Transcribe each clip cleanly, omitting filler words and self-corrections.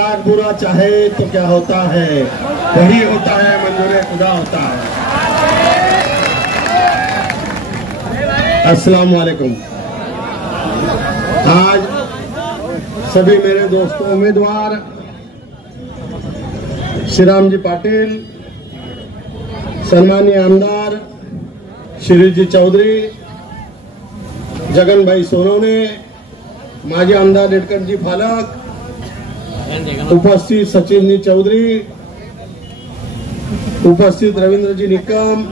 लाख बुरा चाहे तो क्या होता है, वही होता है मंजूर खुदा होता है। अस्सलाम वालेकुम। आज सभी मेरे दोस्तों उम्मीदवार श्री राम जी पाटिल, सम्मानीय आमदार श्री जी चौधरी, जगन भाई सोनवणे, माजी आमदार निटकट जी फालक, उपस्थित सचिन जी चौधरी, उपस्थित रविंद्र जी निकम,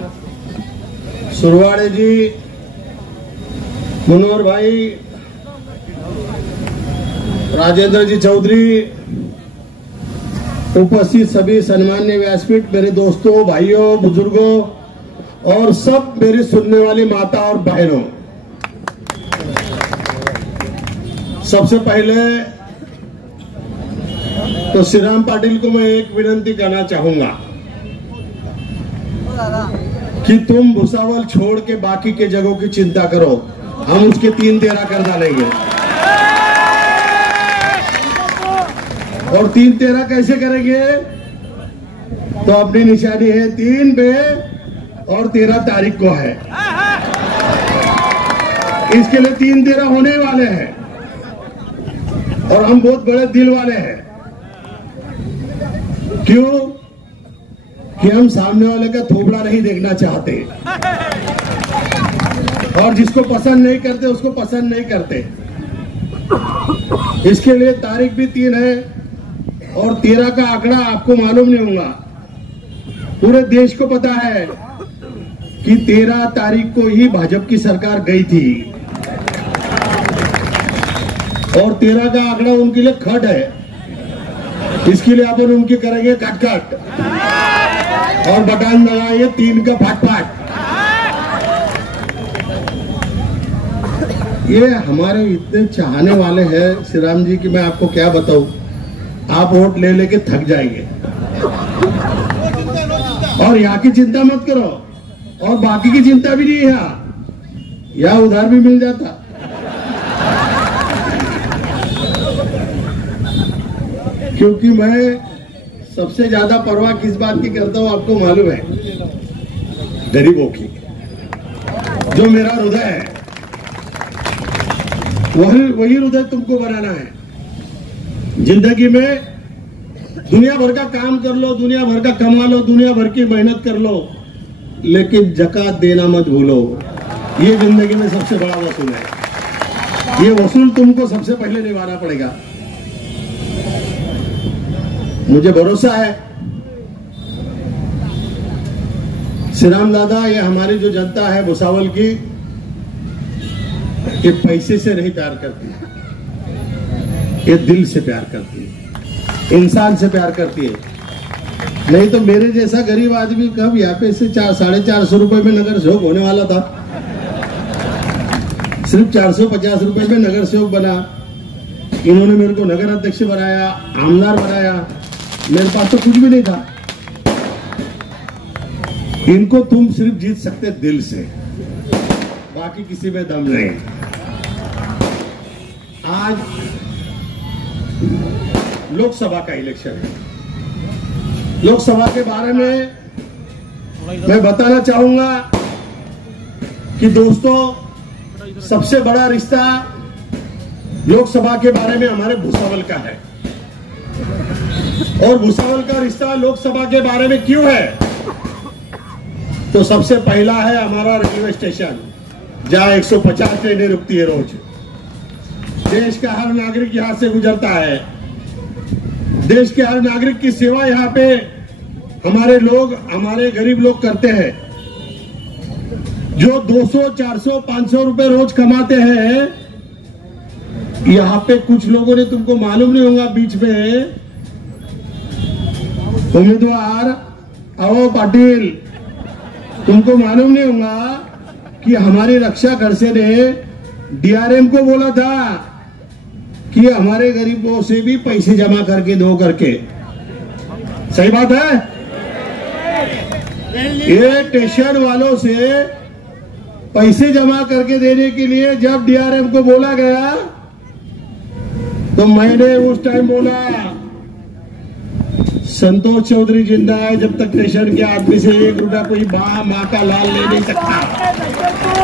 सुरवाड़े जी, मनोहर भाई, राजेंद्र जी चौधरी, उपस्थित सभी सम्मान्य व्यासपीठ, मेरे दोस्तों, भाइयों, बुजुर्गों और सब मेरी सुनने वाली माता और बहनों, सबसे पहले तो श्री राम पाटिल को मैं एक विनती करना चाहूंगा कि तुम भुसावल छोड़ के बाकी के जगहों की चिंता करो, हम उसके 3-13 कर डालेंगे। और 3-13 कैसे करेंगे? तो अपनी निशानी है 3 पे और 13 तारीख को है, इसके लिए 3-13 होने वाले हैं और हम बहुत बड़े दिल वाले हैं। क्यों? कि हम सामने वाले का थोबड़ा नहीं देखना चाहते और जिसको पसंद नहीं करते उसको पसंद नहीं करते। इसके लिए तारीख भी 3 है और 13 का आंकड़ा आपको मालूम नहीं होगा, पूरे देश को पता है कि 13 तारीख को ही भाजपा की सरकार गई थी और 13 का आंकड़ा उनके लिए खट है। इसके लिए अपन उनकी करेंगे कट और बटन लगाएंगे 3 का फाट। ये हमारे इतने चाहने वाले हैं श्री राम जी की, मैं आपको क्या बताऊं, आप वोट ले लेके थक जाएंगे। और यहाँ की चिंता मत करो और बाकी की चिंता भी नहीं है, यहाँ उधार भी मिल जाता। क्योंकि मैं सबसे ज्यादा परवाह किस बात की करता हूं आपको मालूम है? गरीबों की। जो मेरा हृदय है वही हृदय तुमको बनाना है। जिंदगी में दुनिया भर का काम कर लो, दुनिया भर का कमा लो, दुनिया भर की मेहनत कर लो, लेकिन ज़कात देना मत भूलो। ये जिंदगी में सबसे बड़ा वसूल है। ये वसूल तुमको सबसे पहले निभाना पड़ेगा। मुझे भरोसा है श्री राम दादा, ये हमारी जो जनता है भुसावल की, ये पैसे से नहीं प्यार करती, ये दिल से प्यार करती है, इंसान से प्यार करती है। नहीं तो मेरे जैसा गरीब आदमी कब यहाँ पे से 450 रुपए में नगर सेवक होने वाला था। सिर्फ 450 रुपए में नगर सेवक बना। इन्होंने मेरे को नगर अध्यक्ष बनाया, आमदार बनाया, मेरे पास तो कुछ भी नहीं था। इनको तुम सिर्फ जीत सकते दिल से, बाकी किसी में दम नहीं। आज लोकसभा का इलेक्शन है। लोकसभा के बारे में मैं बताना चाहूंगा कि दोस्तों, सबसे बड़ा रिश्ता लोकसभा के बारे में हमारे भुसावल का है। और भुसावल का रिश्ता लोकसभा के बारे में क्यों है? तो सबसे पहला है हमारा रेलवे स्टेशन, जहां 150 ट्रेनें रुकती है रोज। देश का हर नागरिक यहां से गुजरता है। देश के हर नागरिक की सेवा यहाँ पे हमारे लोग, हमारे गरीब लोग करते हैं। जो 200, 400, 500 रुपए रोज कमाते हैं, यहाँ पे कुछ लोगों ने, तुमको मालूम नहीं होगा, बीच में उम्मीदवार आओ पाटिल, तुमको मालूम नहीं होगा कि हमारी रक्षा खड़से ने डीआरएम को बोला था कि हमारे गरीबों से भी पैसे जमा करके दो करके। सही बात है? ये स्टेशन वालों से पैसे जमा करके देने के लिए जब डीआरएम को बोला गया, तो मैंने उस टाइम बोला संतोष चौधरी जिंदा है जब तक रेशन के आदमी से 1 रुपया कोई माँ का लाल ले नहीं सकता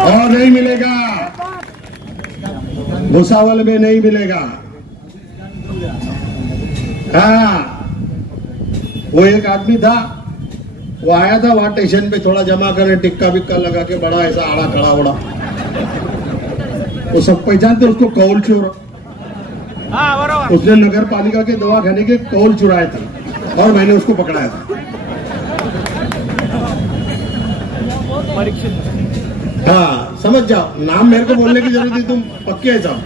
और नहीं मिलेगा, भुसावल में नहीं मिलेगा। हाँ, वो एक आदमी था, वो आया था वहां स्टेशन पे थोड़ा जमा करने, टिक्का बिक्का लगा के बड़ा ऐसा आड़ा खड़ा उड़ा, वो सब पहचानते उसको, कौल चोर। उसने नगर पालिका के दवाखाने के कौल चुराए थे और मैंने उसको पकड़ाया था। हाँ, समझ जाओ, नाम मेरे को बोलने की जरूरत नहीं, तुम पक्के हैं साहब।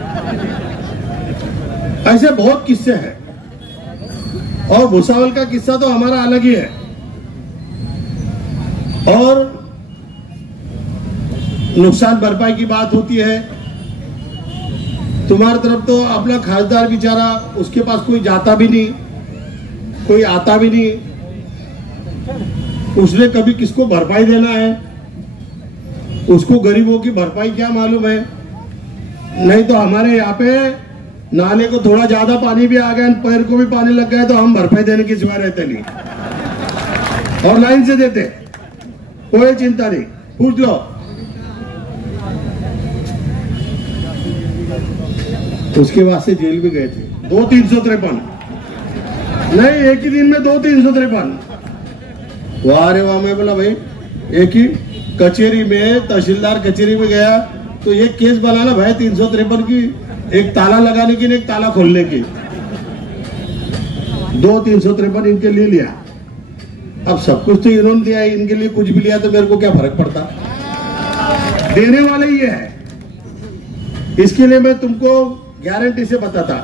ऐसे बहुत किस्से हैं और भुसावल का किस्सा तो हमारा अलग ही है। और नुकसान भरपाई की बात होती है, तुम्हारी तरफ तो अपना खासदार बेचारा, उसके पास कोई जाता भी नहीं, कोई आता भी नहीं, उसने कभी किसको भरपाई देना है, उसको गरीबों की भरपाई क्या मालूम है। नहीं तो हमारे यहाँ पे नाले को थोड़ा ज्यादा पानी भी आ गया, पैर को भी पानी लग गया तो हम भरपाई देने की सिवाय रहते नहीं और लाइन से देते, कोई चिंता नहीं, पूछ लो। उसके बाद से जेल भी गए थे 2-353, नहीं एक ही दिन में 2-353। वाह रे वाह, मैं बोला भाई एक ही कचेरी में, तहसीलदार कचेरी में गया तो एक केस बनाना भाई 353 की, एक ताला लगाने की, एक ताला खोलने की, 2-353 इनके लिए लिया। अब सब कुछ तो इन्होंने दिया, इनके लिए कुछ भी लिया तो मेरे को क्या फर्क पड़ता, देने वाले ही है। इसके लिए मैं तुमको गारंटी से बताता,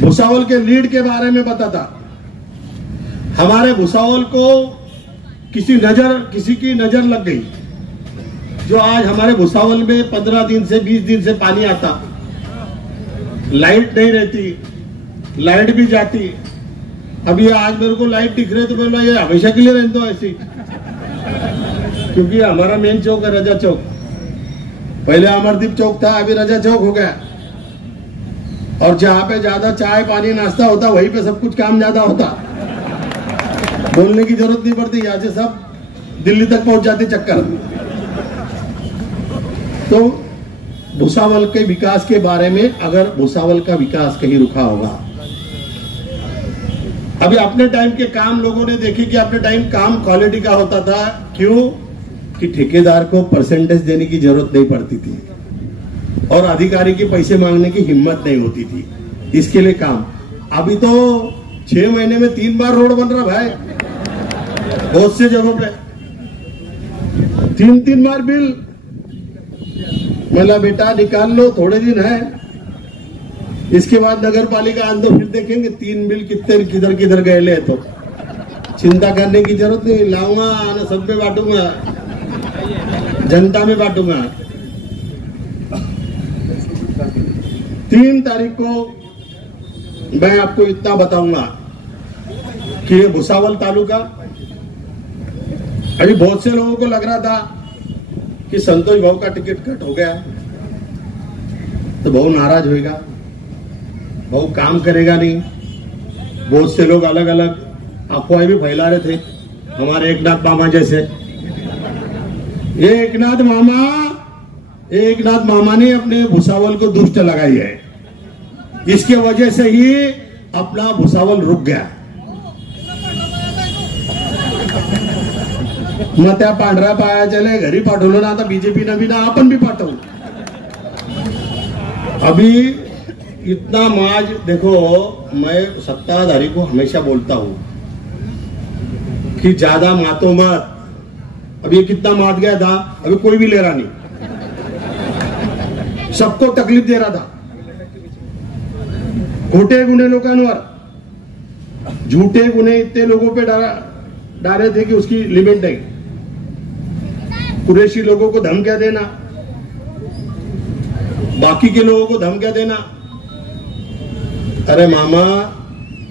भुसावल के लीड के बारे में बताता। हमारे भुसावल को किसी की नजर लग गई, जो आज हमारे भुसावल में 15 दिन से 20 दिन से पानी आता, लाइट नहीं रहती, लाइट भी जाती। अभी आज मेरे को लाइट दिख रही तो बोला ये हमेशा के लिए रहने दो ऐसी, क्योंकि हमारा मेन चौक है रजा चौक, पहले अमरदीप चौक था, अभी रजा चौक हो गया। और जहां पे ज्यादा चाय पानी नाश्ता होता वहीं पे सब कुछ काम ज्यादा होता, बोलने की जरूरत नहीं पड़ती, यहाँ से सब दिल्ली तक पहुंच जाते चक्कर। तो भुसावल के विकास के बारे में, अगर भुसावल का विकास कहीं रुका होगा, अभी अपने टाइम के काम लोगों ने देखे कि अपने टाइम काम क्वालिटी का होता था। क्यों? कि ठेकेदार को परसेंटेज देने की जरूरत नहीं पड़ती थी और अधिकारी के पैसे मांगने की हिम्मत नहीं होती थी, इसके लिए काम। अभी तो 6 महीने में 3 बार रोड बन रहा भाई, बहुत से जगहों पे 3-3 बार बिल। मतलब बेटा निकाल लो, थोड़े दिन है, इसके बाद नगर पालिका आंदो, फिर देखेंगे 3 बिल कितने किधर किधर गए ले। तो चिंता करने की जरूरत नहीं, लाऊंगा ना, सब में बांटूंगा, जनता में बांटूंगा। 3 तारीख को मैं आपको इतना बताऊंगा कि ये भुसावल तालुका, अभी बहुत से लोगों को लग रहा था कि संतोष भाऊ का टिकट कट हो गया तो भाऊ नाराज होएगा, भाऊ काम करेगा नहीं। बहुत से लोग अलग अलग अफवाहें भी फैला रहे थे, हमारे एकनाथ मामा जैसे। एकनाथ मामा ने अपने भुसावल को दुष्ट लगाई है, इसके वजह से ही अपना भुसावल रुक गया। मग त्या पांढऱ्या पायाच्याला घरी पाठवलं ना, आता बीजेपी ने भी ना, आपण भी पाठवलं। अभी इतना माज देखो, मैं सत्ताधारी को हमेशा बोलता हूं कि ज्यादा मातो मत। अभी ये कितना मात गया था, अभी कोई भी ले रहा नहीं, सबको तकलीफ दे रहा था। खोटे गुन्हे लोकांवर, झूठे गुन्हे इतने लोगों पे डाले थे कि उसकी लिमिट नहीं। कुरैशी लोगों को धमकियां देना, बाकी के लोगों को धमकियां देना। अरे मामा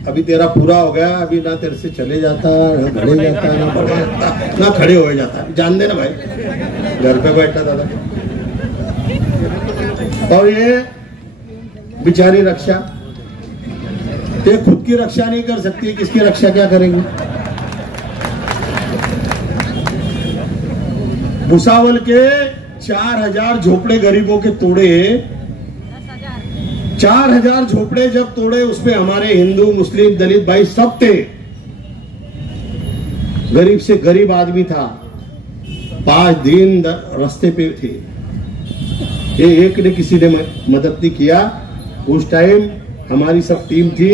अभी तेरा पूरा हो गया, अभी ना तेरे से चले जाता, ना खड़े जाता, ना बढ़े जाता, ना खड़े हो जाता, जान देना भाई, घर पे बैठा दादा। और ये बिचारी रक्षा ये खुद की रक्षा नहीं कर सकती, किसकी रक्षा क्या करेंगे? भुसावल के 4000 झोपड़े गरीबों के तोड़े, 4000 झोपड़े जब तोड़े, उसमें हमारे हिंदू मुस्लिम दलित भाई सब थे। गरीब से गरीब आदमी था, 5 दिन रास्ते पे थे। ये एक ने किसी ने मदद नहीं किया। उस टाइम हमारी सब टीम थी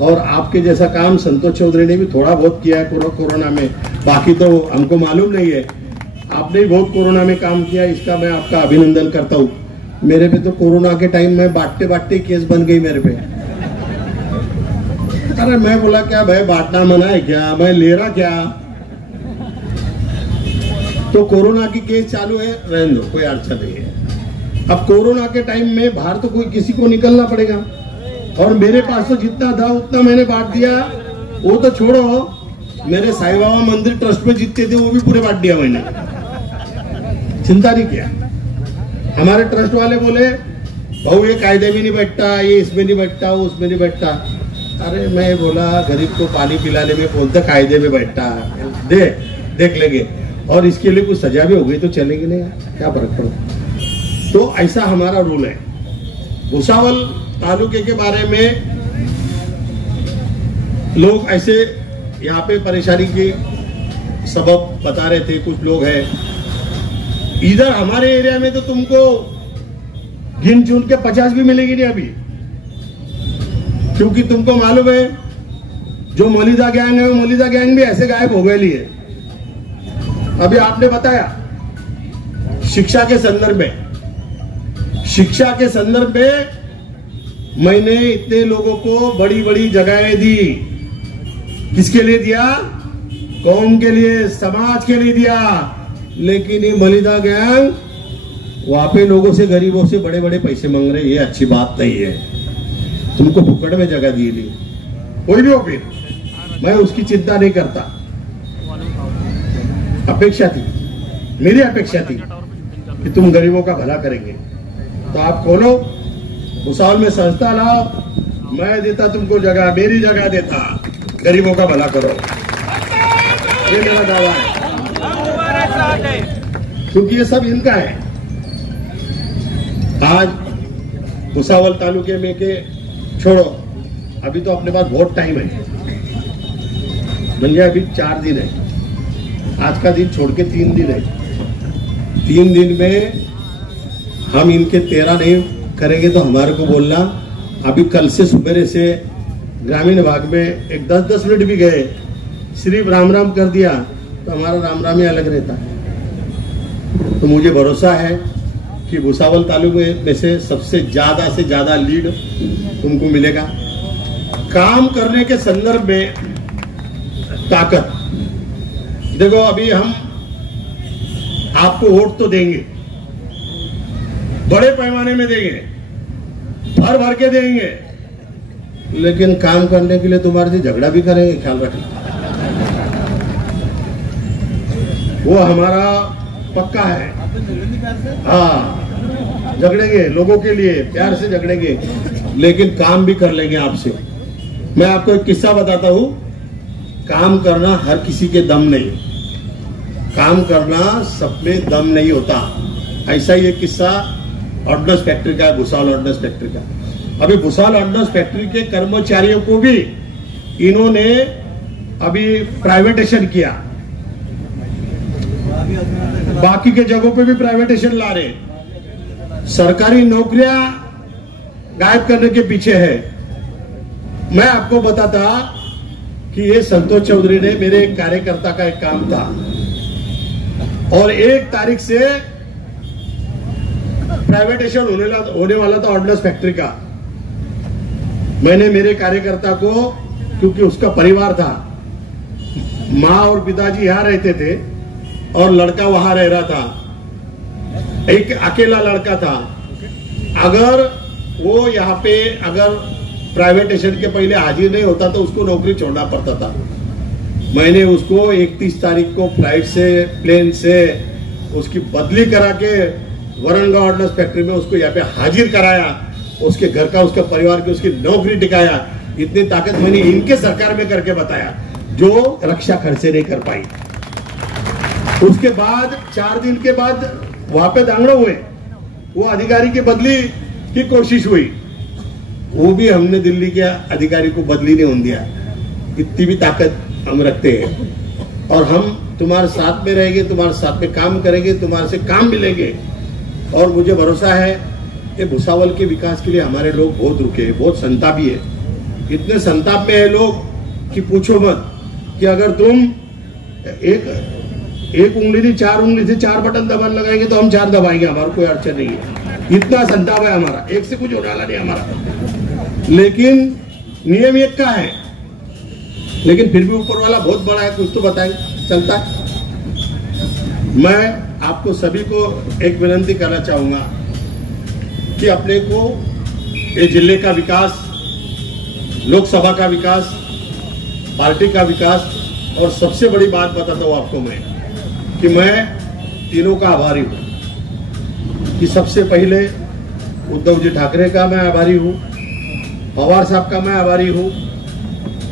और आपके जैसा काम संतोष चौधरी ने भी थोड़ा बहुत किया है कोरोना में, बाकी तो हमको मालूम नहीं है। आपने भी बहुत कोरोना में काम किया, इसका मैं आपका अभिनंदन करता हूँ। मेरे पे तो कोरोना के टाइम में बांटते बांटते केस बन गई मेरे पे। अरे मैं बोला क्या भाई, बांटना मना है क्या, मैं ले रहा क्या? तो कोरोना की केस चालू है, रहने दो, कोई अड़चन नहीं है। अब कोरोना के टाइम में बाहर तो कोई किसी को निकलना पड़ेगा, और मेरे पास तो जितना था उतना मैंने बांट दिया। वो तो छोड़ो, मेरे साईं बाबा मंदिर ट्रस्ट में जितने थे वो भी पूरे बांट दिया मैंने, चिंता नहीं किया। हमारे ट्रस्ट वाले बोले भाऊ ये कायदे में नहीं बैठता, ये इसमें नहीं बैठता, वो उसमें नहीं बैठता। अरे मैं बोला गरीब को पानी पिलाने में बोलते कायदे में बैठता, देख लेंगे, और इसके लिए कुछ सजा भी हो गई तो चलेगी नहीं, क्या फर्क पड़ता। तो ऐसा हमारा रूल है। भुसावल तालुके के बारे में लोग ऐसे यहाँ पे परेशानी की सबब बता रहे थे, कुछ लोग हैं इधर हमारे एरिया में तो तुमको गिन चुन के 50 भी मिलेगी नहीं अभी, क्योंकि तुमको मालूम है जो मलिदा गैंग है, मलिदा गैंग भी ऐसे गायब हो गए लिए। अभी आपने बताया शिक्षा के संदर्भ में मैंने इतने लोगों को बड़ी बड़ी जगहें दी। किसके लिए दिया? कौम के लिए, समाज के लिए दिया। लेकिन ये मलिदा गैंग वहां पे लोगों से, गरीबों से बड़े बड़े पैसे मांग रहे, ये अच्छी बात नहीं है। तुमको फुकड़ में जगह दी ली, कोई भी हो, फिर मैं उसकी चिंता नहीं करता। अपेक्षा थी, मेरी अपेक्षा थी कि तुम गरीबों का भला करेंगे, तो आप खोलो, भुसावल में संस्था लाओ, मैं देता तुमको जगह, मेरी जगह देता, गरीबों का भला करो, ये मेरा दावा है, क्योंकि ये सब इनका है। आज भुसावल तालुके में के छोड़ो, अभी तो अपने पास बहुत टाइम है, बन गया अभी 4 दिन है, आज का दिन छोड़ के 3 दिन है। 3 दिन में हम इनके 13 नहीं करेंगे तो हमारे को बोलना। अभी कल से सुबह से ग्रामीण भाग में एक 10-10 मिनट भी गए, सिर्फ राम राम कर दिया तो हमारा राम राम ही अलग रहता है। तो मुझे भरोसा है कि भुसावल तालुके में से सबसे ज्यादा लीड तुमको मिलेगा। काम करने के संदर्भ में ताकत देखो, अभी हम आपको वोट तो देंगे, बड़े पैमाने में देंगे, भर भर के देंगे, लेकिन काम करने के लिए तुम्हारे से झगड़ा भी करेंगे, ख्याल रखना। वो हमारा पक्का है। हाँ, झगड़ेंगे लोगों के लिए, प्यार से झगड़ेंगे, लेकिन काम भी कर लेंगे आपसे। मैं आपको एक किस्सा बताता हूँ। काम करना हर किसी के दम नहीं, काम करना सब में दम नहीं होता। ऐसा ही एक किस्सा ऑर्डिनेंस फैक्ट्री का है, भुसावल ऑर्डिनेंस फैक्ट्री का। अभी भुसावल ऑर्डिनेंस फैक्ट्री के कर्मचारियों को भी इन्होंने अभी प्राइवेटेशन किया, बाकी के जगहों पे भी प्राइवेटेशन ला रहे, सरकारी नौकरियां गायब करने के पीछे है। मैं आपको बताता कि ये संतोष चौधरी ने, मेरे एक कार्यकर्ता का एक काम था, और 1 तारीख से प्राइवेटेशन होने वाला था ऑर्डिनेंस फैक्ट्री का। मैंने मेरे कार्यकर्ता को, क्योंकि उसका परिवार था, माँ और पिताजी यहां रहते थे और लड़का वहां रह रहा था, एक अकेला लड़का था। अगर वो यहाँ पे अगर प्राइवेटेशन के पहले हाजिर नहीं होता तो उसको नौकरी छोड़ना पड़ता था। मैंने उसको 31 तारीख को फ्लाइट से, प्लेन से उसकी बदली करा के वरंगा ऑर्डिनेंस फैक्ट्री में उसको यहाँ पे हाजिर कराया, उसके घर का, उसके परिवार की, उसकी नौकरी टिकाया। इतनी ताकत मैंने इनके सरकार में करके बताया, जो रक्षा खर्चे नहीं कर पाई। उसके बाद 4 दिन के बाद वहां पे दांगड़ो हुए, वो अधिकारी की बदली की कोशिश हुई, वो भी हमने दिल्ली के अधिकारी को बदली नहीं होने दिया। इतनी भी ताकत हम रखते हैं और हम तुम्हारे साथ में रहेंगे, तुम्हारे साथ में काम करेंगे, तुम्हारे से काम मिलेंगे। और मुझे भरोसा है कि भुसावल के विकास के लिए हमारे लोग बहुत रुके हैं, बहुत संताप भी है। इतने संताप में है लोग कि पूछो मत, कि अगर तुम एक उंगली नहीं 4 उंगली से 4 बटन दबाने लगाएंगे तो हम 4 दबाएंगे, हमारा कोई अड़चन नहीं है। इतना संताप है हमारा, एक से कुछ होने वाला नहीं हमारा। लेकिन नियम एक का है, लेकिन फिर भी ऊपर वाला बहुत बड़ा है, कुछ तो बताए चलता है। मैं आपको सभी को एक विनती करना चाहूंगा कि अपने को ये जिले का विकास, लोकसभा का विकास, पार्टी का विकास, और सबसे बड़ी बात बताता हूं आपको मैं कि मैं तीनों का आभारी हूं। कि सबसे पहले उद्धव जी ठाकरे का मैं आभारी हूं, पवार साहब का मैं आभारी हूं,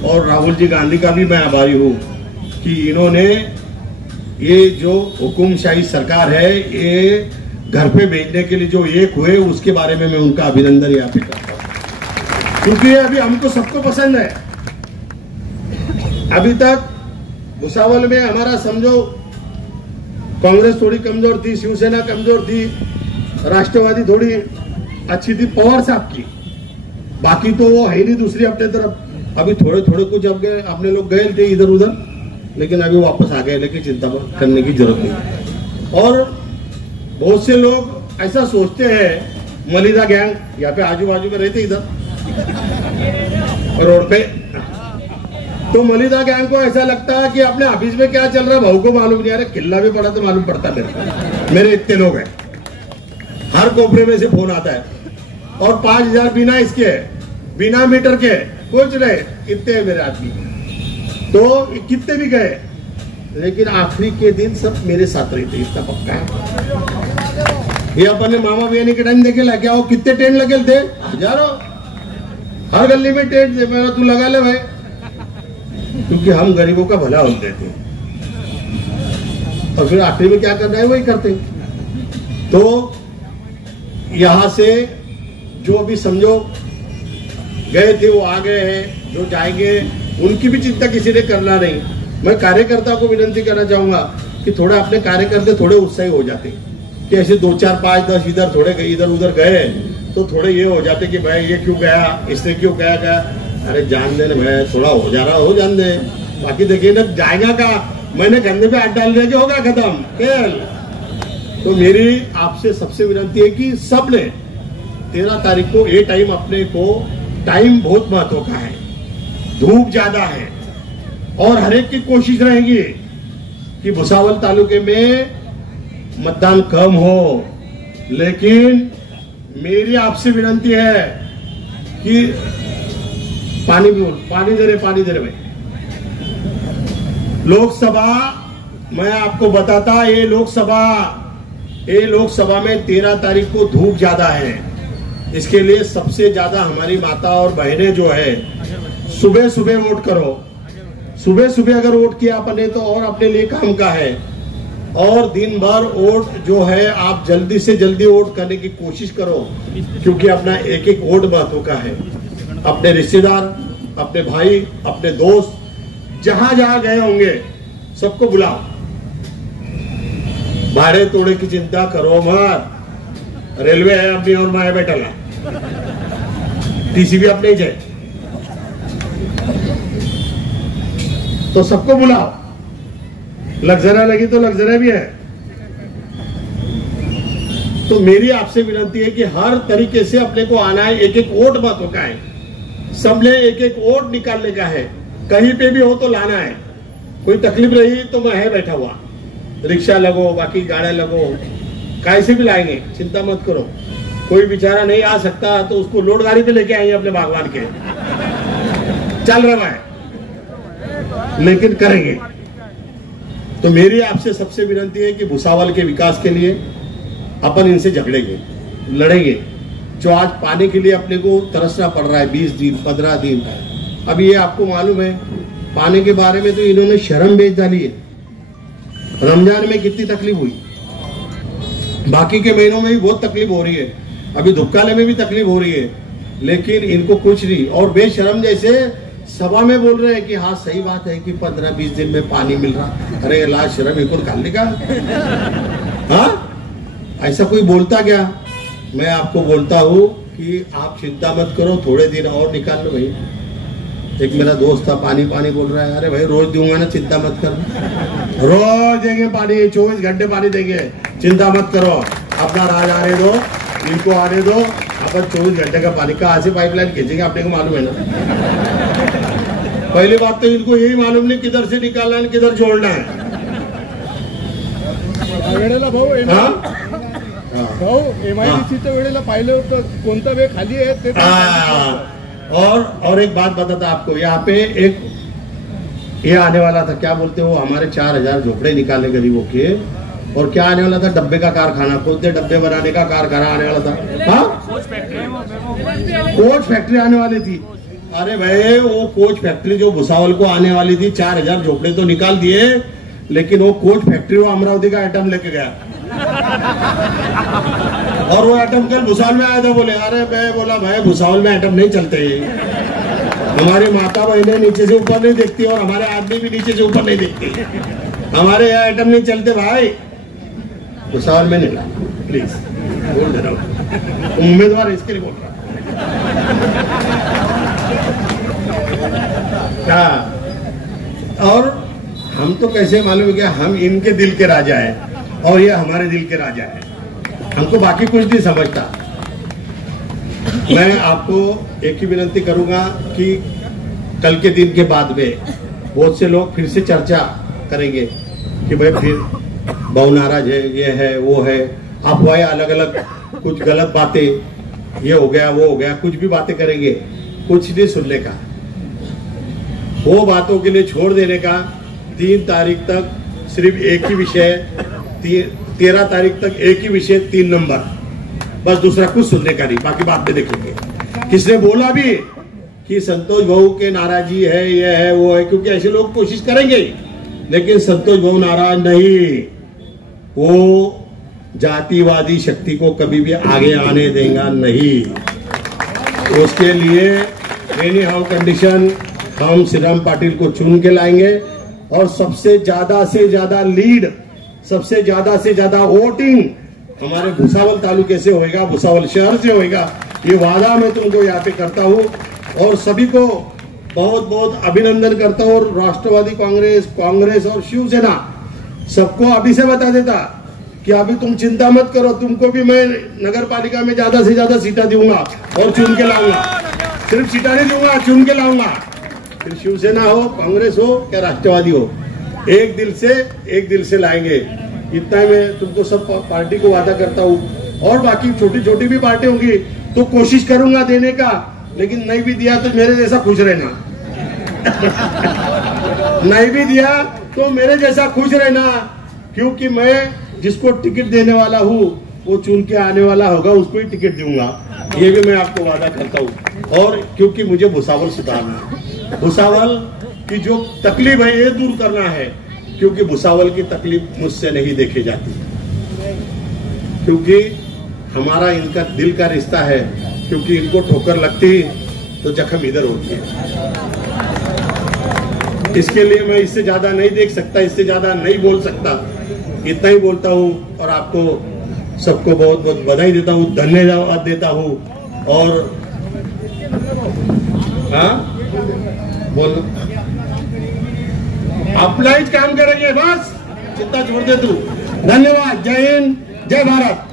और राहुल जी गांधी का भी मैं आभारी हूं कि इन्होंने ये जो हुकुमशाही सरकार है, ये घर पे भेजने के लिए जो एक हुए, उसके बारे में मैं उनका अभिनंदन यहाँ पे करता हूं। क्योंकि अभी हमको सबको पसंद है। अभी तक भुसावल में हमारा समझो कांग्रेस थोड़ी कमजोर थी, शिवसेना कमजोर थी, राष्ट्रवादी थोड़ी अच्छी थी पवार साहब की, बाकी तो वो है नहीं दूसरी अपने तरफ। अभी थोड़े थोड़े कुछ अब गए, अपने लोग गए थे इधर उधर, लेकिन अभी वापस आ गए, लेकिन चिंता करने की जरूरत नहीं। और बहुत से लोग ऐसा सोचते हैं, मलिदा गैंग यहाँ पे आजू बाजू में रहते इधर रोड पे, तो मलिदा गैंग को ऐसा लगता है कि अपने ऑफिस में क्या चल रहा है भाऊ को मालूम नहीं आ रहा, किल्ला भी पड़ा तो मालूम पड़ता मेरे इतने लोग हैं, हर कोपरे में से फोन आता है। और 5000 बिना इसके, बिना मीटर के कुछ रहे, कितने हैं मेरे आदमी, तो कितने भी गए, लेकिन आखिरी के दिन सब मेरे साथ रहते, इतना पक्का है। ये अपने मामा बहनी के टाइम देखे लगे आओ, कितने टेंट लगे थे, हजारों, हर गली में टेंट थे। मेरा तू लगा ले भाई, क्योंकि हम गरीबों का भला होते थे। और फिर आखिरी में क्या करना है वही करते। तो यहां से जो भी समझो गए थे वो आ गए हैं, जो जाएंगे उनकी भी चिंता किसी ने करना नहीं। मैं कार्यकर्ता को विनती करना चाहूंगा कि थोड़ा अपने कार्यकर्ता थोड़े उत्साही हो जाते, कि ऐसे 2 4 5 10 इधर थोड़े इधर उधर गए तो थोड़े ये हो जाते कि भाई ये क्यों गया, इसने क्यों गया। अरे जान दे भाई, थोड़ा हो जा रहा हो जान दे, बाकी देखिए ना जाएगा का, मैंने कंधे पे हाथ डाल दिया कि होगा खत्म खेल। तो मेरी आपसे सबसे विनती है कि सबने 13 तारीख को ये टाइम, अपने को टाइम बहुत महत्व का है, धूप ज्यादा है, और हर एक की कोशिश रहेगी कि भुसावल तालुके में मतदान कम हो। लेकिन मेरी आपसे विनती है कि पानी दे रहे भाई। लोकसभा मैं आपको बताता, ये लोकसभा में 13 तारीख को धूप ज्यादा है। इसके लिए सबसे ज्यादा हमारी माता और बहनें जो है, सुबह सुबह वोट करो। सुबह सुबह अगर वोट किया अपने तो और अपने लिए काम का है। और दिन भर वोट जो है आप जल्दी से जल्दी वोट करने की कोशिश करो, क्योंकि अपना एक एक वोट महत्व का है। अपने रिश्तेदार, अपने भाई, अपने दोस्त जहां जहां गए होंगे सबको बुलाओ। भाड़े तोड़े की चिंता करो मत, रेलवे है अपनी और माए बैठल है, टीसी भी अपने ही जाए, तो सबको बुलाओ। लग्जरा लगी तो लग्जरा भी है। तो मेरी आपसे विनती है कि हर तरीके से अपने को आना है, एक एक वोट महत्व का है, सबने एक एक वोट निकालने का है। कहीं पे भी हो तो लाना है। कोई तकलीफ रही तो मैं है बैठा हुआ, रिक्शा लगो, बाकी गाड़ियां लगो, कैसे भी लाएंगे, चिंता मत करो। कोई बेचारा नहीं आ सकता तो उसको लोड गाड़ी पे लेके आएंगे अपने बागवान के, चल रहा है, लेकिन करेंगे। तो मेरी आपसे सबसे विनती है कि भुसावल के विकास के लिए अपन इनसे झगड़ेंगे, लड़ेंगे। जो आज पाने के लिए अपने को तरसना पड़ रहा है 20 दिन 15 दिन, अभी ये आपको मालूम है, पानी के बारे में तो इन्होंने शर्म बेच डाली है। रमजान में कितनी तकलीफ हुई, बाकी के महीनों में भी बहुत तकलीफ हो रही है, अभी धुपकाले में भी तकलीफ हो रही है, लेकिन इनको कुछ नहीं। और बेशरम जैसे सभा में बोल रहे हैं कि हाँ सही बात है कि 15-20 दिन में पानी मिल रहा। अरे ला शर्म इनको निकालने का, हाँ ऐसा कोई बोलता क्या? मैं आपको बोलता हूँ कि आप चिंता मत करो, थोड़े दिन और निकाल लो भाई। एक मेरा दोस्त था, पानी पानी बोल रहा है। अरे भाई रोज दूंगा ना, चिंता मत करो, रोज देंगे पानी, 24 घंटे पानी देंगे, चिंता मत करो। अपना राज आने दो, इनको आने दो, अपन 24 घंटे का पानी कहाँ से पाइपलाइन खींचेंगे, आपने को मालूम है ना। पहली बात तो इनको यही मालूम नहीं किधर से निकालना है किधर छोड़ना है। भाऊ MIDCच्या वेळेला पाहिलं होतं कोणता वे खाली आहे ते। और एक बात बताता आपको, यहाँ पे एक ये आने वाला था, क्या बोलते हो, हमारे 4000 झोपड़े निकाले गरीबों के, और क्या आने वाला था, डब्बे का कारखाना, खुद डब्बे बनाने का कारखाना आने वाला था। हाँ कोच फैक्ट्री आने वाली थी। अरे भाई वो कोच फैक्ट्री जो भुसावल को आने वाली थी, 4000 झोपड़े तो निकाल दिए, लेकिन वो कोच फैक्ट्री वो अमरावती का आइटम लेके गया। और वो आइटम कल भुसावल में आया था, बोले अरे मैं बोला भाई भुसावल में आइटम नहीं चलते, हमारी माता बहनें नीचे से ऊपर नहीं देखती और हमारे आदमी भी नीचे से ऊपर नहीं देखती, हमारे यहाँ आइटम नहीं चलते भाई, भुसावल में नहीं ला प्लीज, बोल दे रहा हूँ, उम्मीदवार इसके लिए बोल रहा। और हम तो कैसे मालूम है कि हम इनके दिल के राजा हैं और ये हमारे दिल के राजा हैं, हमको बाकी कुछ नहीं समझता। मैं आपको एक ही विनती करूंगा कि कल के दिन के बाद में बहुत से लोग फिर से चर्चा करेंगे कि भाई फिर बहु नाराज है, ये है वो है, अफवाहें अलग अलग, कुछ गलत बातें, ये हो गया वो हो गया, कुछ भी बातें करेंगे, कुछ नहीं सुनने का, वो बातों के लिए छोड़ देने का। 3 तारीख तक सिर्फ एक ही विषय, 13 तारीख तक एक ही विषय, 3 नंबर, बस दूसरा कुछ सुनने का नहीं, बाकी बात में देखेंगे। किसने बोला भी कि संतोष भाऊ के नाराजी है, ये है वो है, क्योंकि ऐसे लोग कोशिश करेंगे, लेकिन संतोष भाऊ नाराज नहीं, वो जातिवादी शक्ति को कभी भी आगे आने देगा नहीं। उसके लिए एनी हाउ कंडीशन हम श्रीराम पाटिल को चुन के लाएंगे और सबसे ज्यादा से ज्यादा लीड, सबसे ज्यादा से ज्यादा वोटिंग हमारे भुसावल तालुके से होएगा, भुसावल शहर से होएगा, ये वादा मैं तुमको यहाँ पे करता हूँ। और सभी को बहुत बहुत अभिनंदन करता हूँ। और राष्ट्रवादी कांग्रेस और शिवसेना सबको अभी से बता देता कि अभी तुम चिंता मत करो, तुमको भी मैं नगर पालिका में ज्यादा से ज्यादा सीटें दूंगा और चुन के लाऊंगा, सिर्फ सीटें नहीं दूंगा, चुन के लाऊंगा। फिर शिवसेना हो, कांग्रेस हो या राष्ट्रवादी हो, एक दिल से लाएंगे, इतना मैं तुमको सब पार्टी को वादा करता हूँ। और बाकी छोटी छोटी भी पार्टी होंगी तो कोशिश करूंगा देने का, लेकिन नहीं भी दिया तो मेरे जैसा खुश रहना। नहीं भी दिया तो मेरे जैसा खुश रहना, क्योंकि मैं जिसको टिकट देने वाला हूँ वो चुन के आने वाला होगा, उसको ही टिकट दूंगा, ये भी मैं आपको वादा करता हूँ। और क्योंकि मुझे भुसावल सुधारना, भुसावल की जो तकलीफ है ये दूर करना है, क्योंकि भुसावल की तकलीफ मुझसे नहीं देखी जाती, क्योंकि हमारा इनका दिल का रिश्ता है, क्योंकि इनको ठोकर लगती तो जख्म इधर होती है। इसके लिए मैं इससे ज्यादा नहीं देख सकता, इससे ज्यादा नहीं बोल सकता, इतना ही बोलता हूँ। और आपको सबको बहुत बहुत बधाई देता हूँ, धन्यवाद देता हूँ। और हाँ बोल, अपना ही काम करेंगे बस, चिंता छोड़ दे तू। धन्यवाद, जय हिंद, जय भारत।